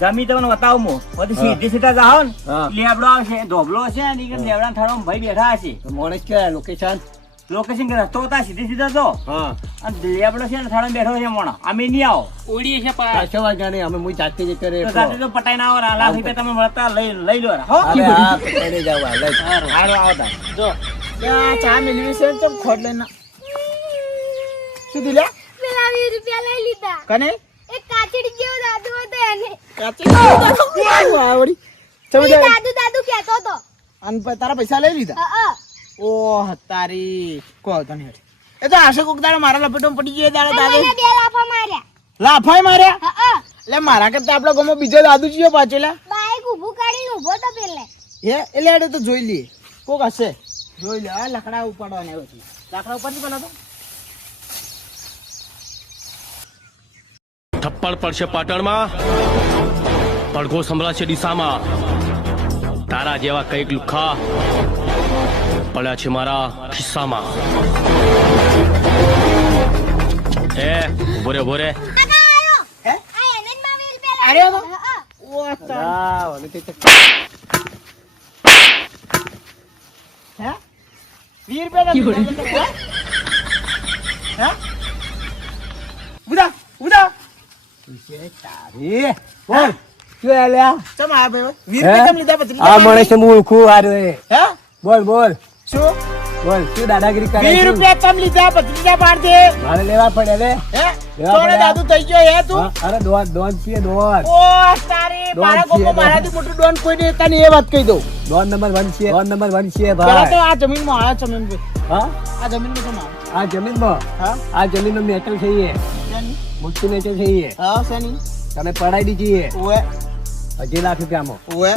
જમી તમને બતાવું હું બધી સીધી સીધા જાઓ ને લેબડો આવશે ધોબલો હશે અને લેબડા થાળો ભાઈ બેઠા હશે મોણસ ક્યાં લોકેશન લોકેશન કે રસ્તો હતા સીધી સીધા જો અને લેબડો છે ને થાળો બેઠો છે મોણો અમે નહીં આવો ઉડી છે પાછો વાગ્યા નહીં અમે હું જાતે જ કરે તો સાથે તો પટાઈ ના આવો લાખ રૂપિયા તમે મળતા લઈ લો હો હા પકડી જાવ લઈ હારો આવો તા જો ચા મેળવી છે ચમ ખોટ લઈને શું દીલા પેલા 20 રૂપિયા લઈ લીધા કને એક કાચડી જેવો દાદુ હતો એને કાચી આવડી એ દાદુ કહેતો હતો અન તારા પૈસા લઈ લીધા હા ઓહ તારી કો તને હેઠ એ તો આશે કોક દાડો મારા લપેટમાં પડી ગયો દાડો દાદે મને બે લાફા માર્યા લાફાય માર્યા હા એટલે મારા કરતા આપડા ગામમાં બીજો દાદુ જીયો પાછેલા બાઈક ઊભું કાઢીને ઊભો તો પેલે હે એટલે એડે તો જોઈ લઈએ કોક હશે જોઈ લે આ લકડા ઉપાડવાના આવ્યો છે લાકડા ઉપાડી પેલા તો થપ્પડ પડશે પાટણમાં પડઘો સંભળાશે ડીસામાં તારા જેવા કઈક લુખા પડ્યા છે મારા ખિસ્સામાં ઉભો રે હે આ એને જ માં 20 રૂપિયા અરે તો હા ઓ તારી હા ઓલે તે હે 20 રૂપિયા હે ઉદા તારી બોલ શું આલ્યા ચમ આ ભાઈ 20 રૂપિયા ચમ લીધા પત્રી આ મોણસ હું ઓળખું આરે હે બોલ બોલ શું બોલ શું દાદાગીરી કરે 20 રૂપિયા ચમ લીધા પત્રીજા પાડ દે મારે લેવા પડે લે હે લેવા તોડે પડે. દાદુ થઈ ગયો હે તું અરે દોન છે દોન ઓ તારી મારા ડોન ગોમો છીએ, મારાથી મોટું ડોન કોઈ દેતા નહીં એ વાત કહી દઉં દોન નંબર 1 છે દોન નંબર 1 છે પેલા તો ભાઈ આ જમીનમાં આયા જમીન પર હા આ જમીનમાં કેમ આયા આ જમીનમાં હા આ જમીનનો મેટલ છે એ શેની? મુક્તિ મેટલ છે એ હા શેની તમે પડાઈ દીધી એ ઓએ 2 લાખ રૂપિયામાં ઓએ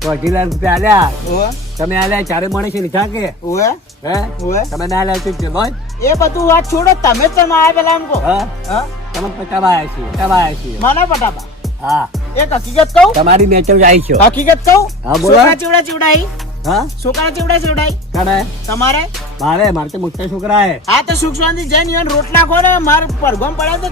તો 2 લાખ રૂપિયા આલ્યા ઓએ તમે આલ્યા ચારે માણસે લીધા કે ઓએ હે ઓએ તમે ના આલ્યા તો જમો એ બધું વાત છોડો તમે જ આયા પેલા એમ કહો હા હા તમે પટાવાયા છીએ મને પટાબા હા એક હકીકત કહું તમારી મેટલ આવી છો હકીકત કહું હા, બોલો. છોકરા ચીવડા ચીવડાઈ હા છોકરા ચીવડા ચીવડાઈ કાને તમારે મારે તો મોટા છોકરા હે હા તો સુખ શાંતિ જઈને ઈવન રોટલા ખો ને માર પરગોમ પડે તો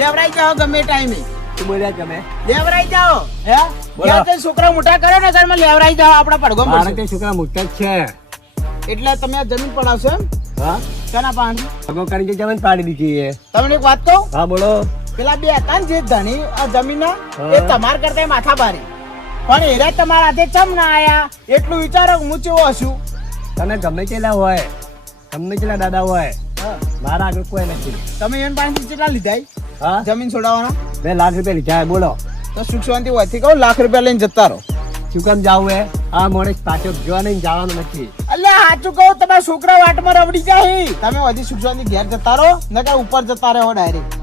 લેવરાઈ જાઓ ગમે ટાઈમે શું બોલ્યા તમે લેવરાઈ જાઓ હે બોલો. યા તો છોકરા મોટા કરે ને ઘરમાં લેવરાઈ જાઓ આપડા પડગોમ મારે પડશે તે છોકરા મોટા જ છે એટલે તમે આ જમીન પડાવશો એમ હા કેના પાણી ભગો કરીને જમીન પાડી દીધી એ તમને એક વાત કહું હા બોલો પેલા બે હતા ને જે ધણી આ જમીનના હા. એ તમાર કરતા માથા ભારી પણ એરા તમારા હાથે ચમ ના આયા એટલું વિચારો કે હું ચેવો હશું તને ગમે તેલા હોય ગમે તેલા દાદા હોય હા. મારા આગળ કોઈ નથી તમે એન પાસેથી કેટલા લીધા હા જમીન છોડાવવાના 2 લાખ રૂપિયા લીધા હે, બોલો તો સુખ શાંતિ હોયથી કહું લાખ રૂપિયા લઈને જતા રહો શું કામ જાવું હે આ મોડે પાછો જોવા નહીં જવાનું નથી અલ્યા સાચું કહું તમારા છોકરા વાટમાં રવડી જાય તમે હજી સુખ શાંતિ ઘેર જતા રહો નકર ઉપર જતા રહો ડાયરેક્ટ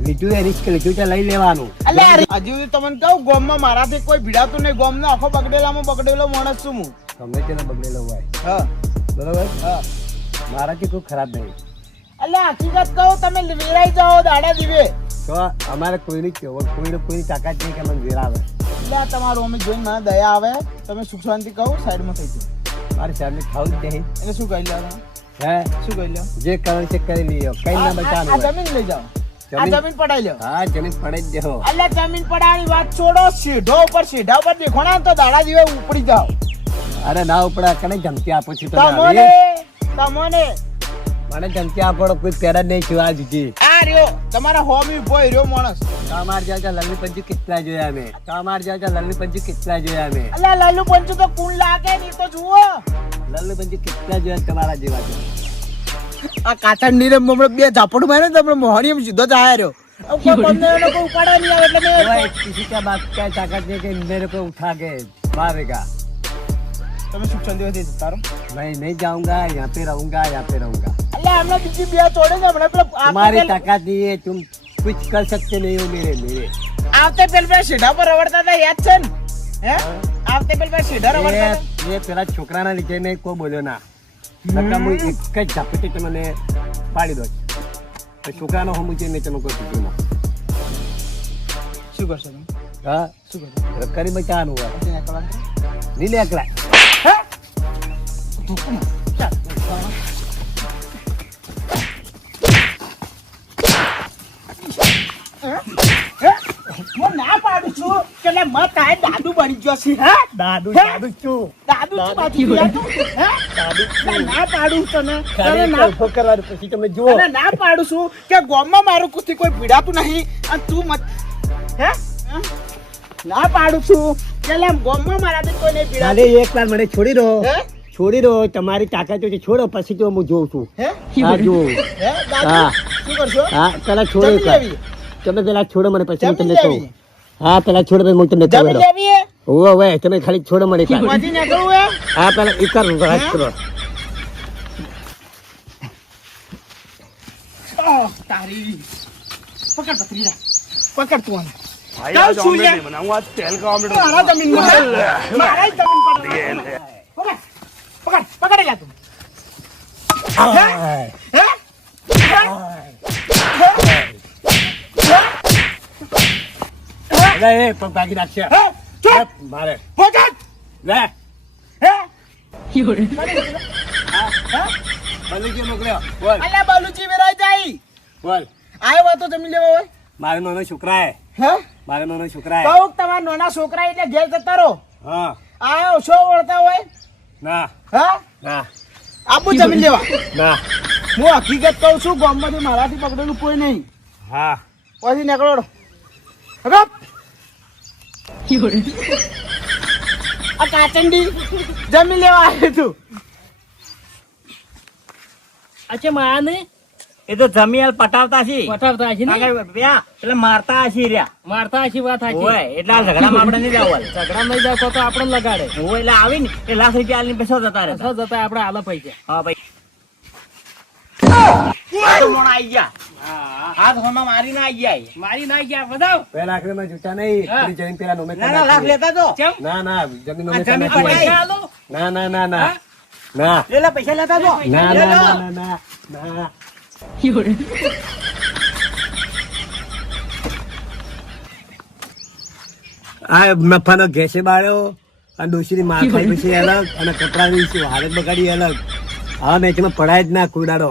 લીધું એ રિસ્ક લીધું છે લઈ લેવાનું અલ્યા હજી તમને કહું ગોમમાં મારાથી કોઈ ભીડાતું નહીં ગોમનો આખો બગડેલામાં બગડેલો માણસ છું હું ગમે તેનો બગડેલો હોય હા બરોબર હા મારાથી કોઈ ખરાબ નહીં અલ્યા હકીકત કહું તમે વેરાઈ જાઓ દાડા દીવે તો અમારે કોઈની કોઈની તાકાત નહીં કે મને વેરાવે એટલે તમારું અમે જોઈને મને દયા આવે તમે સુખ શાંતિ કહું સાઈડમાં થઈ જાઓ મારે સાહેબને ખાવું જ નહીં એટલે શું કહી લો હે શું કહી લો જે કરવાનું છે કરી લઈએ કઈ ના આ બચાવવાનું હોય. જમીન લઈ જાઓ આ જમીન- જમીન પડાઈ લો હા જમીન પડે જ દેહો એટલે જમીન પડાવવાની વાત છોડો સીધો સીધા ઉપર દેખો ને તો દાડા દીવે ઉપડી જાઓ અરે ના ઉપડા કને ધમકી આપો છો તમે તમને આવી? મને ધમકી આપો કોઈ પેરા જ નહીં જોવા દીધી આ રહ્યો તમારા હોમી ઉભો રહ્યો માણસ તમાર જ્યાં લલ્લી પંજુ કેટલા જોયા અમે તમાર જ્યાં લલ્લી પંજુ કેટલા જોયા અમે અલ્યા લાલુ પંચુ તો કુણ લાગે નહીં તો જુઓ લલ્લી પંજુ કેટલા જોયા તમારા જેવા છે આ કાચા નીરે હમણાં બે ઝાપડ મારે તો હમણાં મોહની એમ સીધો જ આયા રહ્યો કોઈ બંને એ લોકો ઉપાડવા નહીં આવે એટલે ओए, મેં किसी का बात क्या ताकत है कि मेरे को उठा के मारेगा તમે સુખ શાંતિ હોતી જતા રહો मैं नहीं जाऊंगा यहाँ पे रहूंगा અલ્યા હમણાં બીજી બે તોડે છે હમણાં પેલો तुम्हारी ताकत नहीं है तुम कुछ कर सकते नहीं हो मेरे આવતે પેલા સીધા પર રવડતા હતા યાદ છે ને હે આવતે પેલા સીધા રવડતા હતા ये पेला छोकरा ना લીધે મેં કોઈ બોલ્યો ના નકા હું એક જ ઝાપટી તમને પાડી દો તો છોકરાનો હું મુજે મેં તમે કોઈ કીધું ના શું કરશો તમે હા શું કરશો કરી બચાવવાનું હોય ત્યાં કલાક નહીં એકલા કે લે મત તારે દાદુ બની ગયો છે હે દાદુ હે? દાદુ શું દાદુ શું બાજુ ગયા તું હે ના, ના પાડું તને તને ના ઉભો કરવાનું પછી તમે જુઓ અને ના પાડું છું કે ગામમાં મારું કુસ્તી કોઈ ભીડાતું નહીં અને તું મત હે ના પાડું છું કે લે ગામમાં મારાથી કોઈ નહીં ખાલી ભીડાતું એક વાર મને છોડી દો હે છોડી દો તમારી તાકાત હોય તો છોડો પછી તો હું જોઉં છું હે હા જો હે દાદુ હા. શું કરશો હા પેલા છોડો જમીન એક વાર. લેવી તમે પેલા છોડો મને પછી હું જમીન તમને કહું લેવી હા પેલા છોડો પછી હું તમને જમીન કહું લેવી હે હોવે હોવે તમે ખાલી છોડો મને એક વાર. માંથી નીકળવું હે હા પેલા એક વાર વાત કરો ઓહ, તારી પકડ પકડી પકડ તું આને. ચાલ શું છે? મારા જમીનમાં હે? મારા જ જમીન પર પકડ પકડ પકડ જા તું હે? હે? લે એ પગ ભાગી નાખશે હે? ચૂપ! મારે પકડ! લે હે? બલુજી મોકલ્યો બોલ અલ્યા બાલુજી વેરાઈ જાય બોલ આયો હોય તો જમીન લેવા હોય મારે નાનો છોકરા હે મારે નાનો છોકરા કહું તમારા નાના છોકરા એટલે ઘેર જતા રહો હા આયો શો વળતા હોય ના હા ના આપું જમીન લેવા ના હું હકીકત કહું છું ગામમાંથી મારાથી પકડેલું કોઈ નહીં હા પછી નીકળો હવે આ કાચંડી જમીન લેવા આવ્યો તું અચ્છા માને એ તો જમીન પટાવતા છે પટાવતા છે ને પેલા મારતા હશે રહ્યા મારતા હશે વાત હોય સાચી એટલે આ ઝઘડામાં આપણે નહીં જવાનું ઝઘડા નહીં જાય તો આપણે લગાડે હોય એટલે આવી ને એ લાખ રૂપિયા આલીને પૈસા જતા રહે અથવા જતા આપણે આલા પૈસા હા ભાઈ આ તો મોણા આઈ ગયા હાથ હોમાં મારીને આઈ ગયા મારી ના ગયા બતાવ પેલા આખરીમાં જૂતા નહીં હા. પેલી જમીન પેલા નોમે ના ના લાખ લેતા તો કેમ ના ના જમીન આ નોમે જમીન નાખી. પડાઈ. પૈસા આલો ના ના ના ના ના લેલા પૈસા લેતા તો ના લે ના લો. ના ના ના આ નફાનો ઘેસે બાળ્યો અને ડોશીની માર ખાઈ પછી અલગ અને કપડાની હાલત બગાડી અલગ હા મેચમાં પડાય જ ના કુડાડો